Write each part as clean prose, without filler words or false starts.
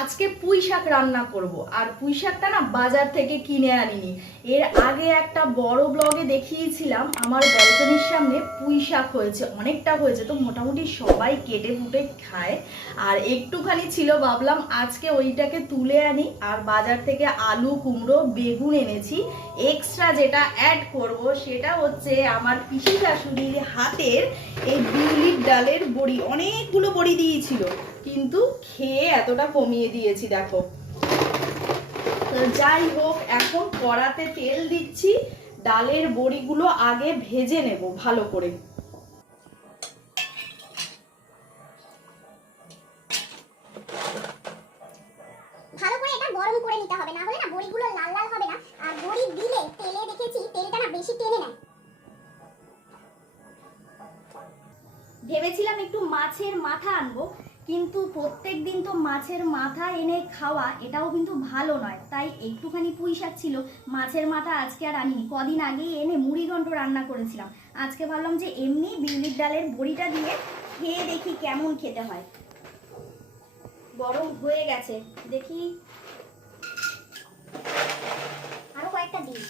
আজকে পুঁই শাক রান্না করব। আর পুঁই শাকটা না বাজার থেকে কিনে আনিনি। এর আগে একটা বড় ব্লগে দেখিয়েছিলাম আমার ব্যালকনির সামনে পুঁই শাক হয়েছে, অনেকটা হয়েছে, তো মোটামুটি সবাই কেটে ফুটে খায়। আর একটুখানি ছিল, ভাবলাম আজকে ওইটাকে তুলে আনি। আর বাজার থেকে আলু, কুমড়ো, বেগুন এনেছি। এক্সট্রা যেটা অ্যাড করব সেটা হচ্ছে আমার পিসি শাশুড়ির হাতের এই বিউলির ডালের বড়ি। অনেকগুলো বড়ি দিয়েছিল, কিন্তু খেয়ে এতটা কমিয়ে দিয়েছি দেখো। তো যাই হোক, এখন কড়াতে তেল দিচ্ছি। ডালের বড়িগুলো আগে ভেজে নেব ভালো করে। ভালো করে এটা গরম করে নিতে হবে, না হলে না বড়িগুলো লাল লাল হবে না। আর বড়ি দিলে তেলে দেখেছি তেলটা না বেশি টেনে নেয়। ভেবেছিলাম একটু মাছের মাথা আনবো, কিন্তু প্রত্যেক দিন তো মাছের মাথা এনে খাওয়া এটাও কিন্তু ভালো নয়। তাই একটুখানি পুঁই শাক ছিল, মাছের মাথা আজকে আর আনিনি। কদিন আগেই এনে মুড়িঘণ্ট রান্না করেছিলাম। আজকে ভাবলাম যে এমনি বিউলির ডালের বড়িটা দিয়ে খেয়ে দেখি কেমন খেতে হয়। গরম হয়ে গেছে, দেখি আরো কয়েকটা দিন।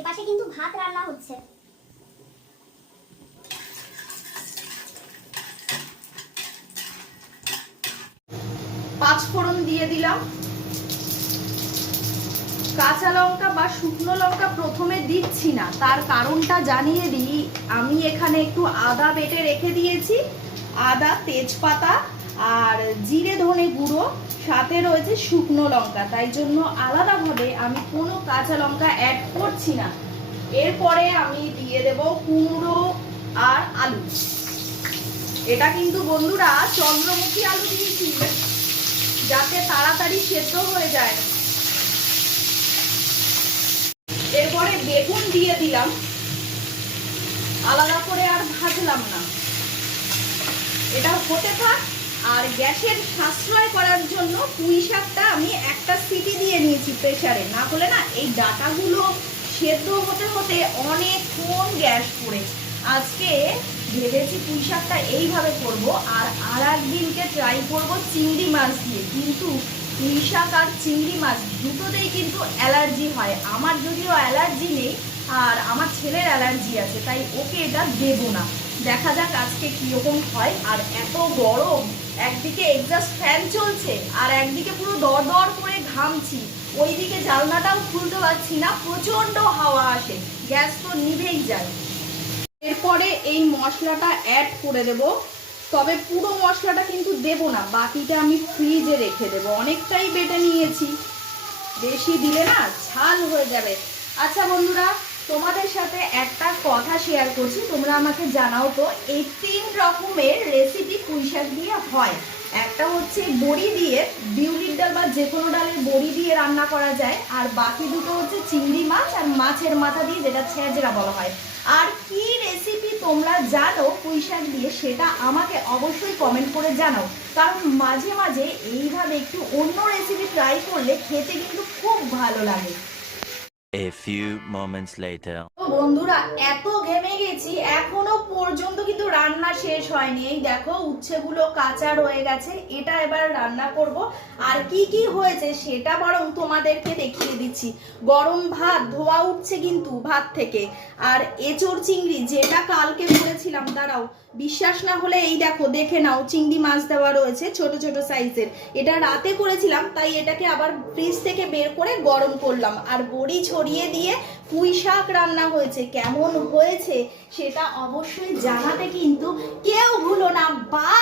এপাশে কিন্তু ভাত রান্না হচ্ছে। পাঁচফোড়ন দিয়ে দিলাম। কাঁচা লঙ্কা বা শুকনো লঙ্কা প্রথমে দিচ্ছি না, তার কারণটা জানিয়ে দিই। আমি এখানে একটু আদা বেটে রেখে দিয়েছি, আদা, তেজপাতা আর জিরে ধনে গুঁড়ো, সাথে রয়েছে শুকনো লঙ্কা। তাই জন্য আলাদাভাবে আমি কোনো কাঁচা লঙ্কা অ্যাড করছি না। এরপরে আমি দিয়ে দেব কুমড়ো আর আলু। এটা কিন্তু বন্ধুরা চন্দ্রমুখী আলু দিয়েছি, যাতে তাড়াতাড়ি সেদ্ধ হয়ে যায়। এরপরে বেগুন দিয়ে দিলাম, আলাদা করে আর ভাজলাম না। এটা হতে থাক। আর গ্যাসের সাশ্রয় করার জন্য পুঁই শাকটা আমি একটা সিটি দিয়ে নিয়েছি প্রেসারে, না হলে না এই ডাটাগুলো সেদ্ধ হতে হতে অনেকক্ষণ গ্যাস পড়ে। আজকে ভেবেছি পুঁই শাকটা এইভাবে করব, আর একদিনকে ট্রাই করব চিংড়ি মাছ দিয়ে। কিন্তু পুঁই শাক আর চিংড়ি মাছ দুটোতেই কিন্তু অ্যালার্জি হয়। আমার যদিও অ্যালার্জি নেই, আর আমার ছেলের অ্যালার্জি আছে, তাই ওকে এটা দেবো না। দেখা যাক আজকে কিরকম হয়। আর এত গরম, একদিকে এক্সস্ট ফ্যান চলছে আর একদিকে পুরো দরদর করে ঘামছি। ওইদিকে জানলাটাও খুলতে পারছি না, প্রচন্ড হাওয়া আসে, গ্যাস তো নিভেই যায়। এরপরে এই মশলাটা অ্যাড করে দেব, তবে পুরো মশলাটা কিন্তু দেব না, বাকিটা আমি ফ্রিজে রেখে দেব। অনেকটাই বেটে নিয়েছি, বেশি দিলে না ঝাল হয়ে যাবে। আচ্ছা বন্ধুরা, তোমাদের সাথে একটা কথা শেয়ার করছি, তোমরা আমাকে জানাও তো, এই 3 রকমের রেসিপি পুঁই শাক দিয়ে হয়। একটা হচ্ছে বড়ি দিয়ে, বিউলির ডাল বা যে কোনো ডালের বড়ি দিয়ে রান্না করা যায়। আর বাকি দুটো হচ্ছে চিংড়ি মাছ আর মাছের মাথা দিয়ে, যেটা ছেঁচড়া বলা হয়। আর কি রেসিপি তোমরা জানো পুঁই শাক দিয়ে, সেটা আমাকে অবশ্যই কমেন্ট করে জানাও। কারণ মাঝে মাঝে এইভাবে একটু অন্য রেসিপি ট্রাই করলে খেতে কিন্তু খুব ভালো লাগে। A few moments later. তো বন্ধুরা, এত ঘেমে গেছি, এখনো পর্যন্ত কিন্তু রান্না শেষ হয়নি। এই দেখো উচ্ছেগুলো কাঁচা রয়ে গেছে, এটা এবার রান্না করব। আর কি কি হয়েছে সেটা বরং তোমাদেরকে দেখিয়ে দিচ্ছি। গরম ভাত ধোয়া উঠছে কিন্তু ভাত থেকে। আর এঁচোড় চিংড়ি, যেটা কালকে করেছিলাম, দাঁড়াও, বিশ্বাস না হলে এই দেখো, দেখে নাও, চিংড়ি মাছ দেওয়া রয়েছে ছোট ছোট সাইজের। এটা রাতে করেছিলাম, তাই এটাকে আবার ফ্রিজ থেকে বের করে গরম করলাম। আর বড়ি ছড়িয়ে দিয়ে পুঁই শাক রান্না হয়েছে। কেমন হয়েছে সেটা অবশ্যই জানাতে কিন্তু কেউ ভুলো না। বা